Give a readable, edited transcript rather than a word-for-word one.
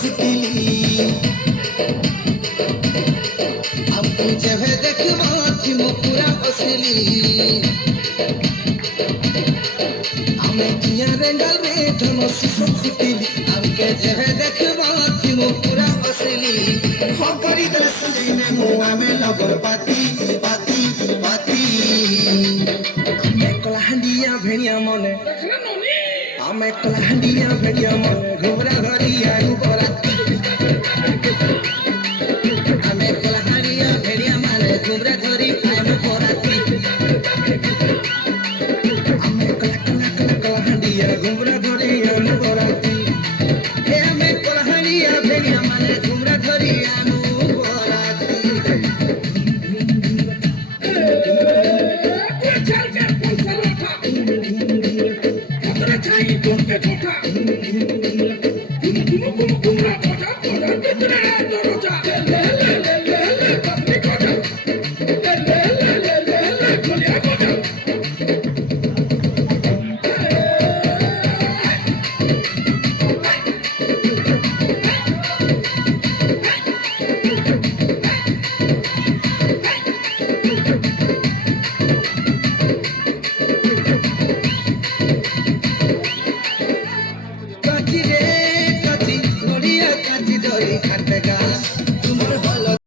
फुटिली हमको जब देखवा थी मो पूरा असली हमें जिया रेंगल रे धनुष फुटिली हमके जब देखवा थी मो पूरा असली हो करी दस ने मुआ में लगल पाती पाती पाती हमें कलहंडिया भेड़िया मने हमें कलहंडिया भेड़िया मने घुमरा घरिया बराती हमें कलहंडिया भेड़िया मने घुमरा घरी आनु बराती हमें कलहंडिया घुमरा घरी आनु बराती हे हमें कलहंडिया भेड़िया मने घुमरा घरी आनु बराती Let's go.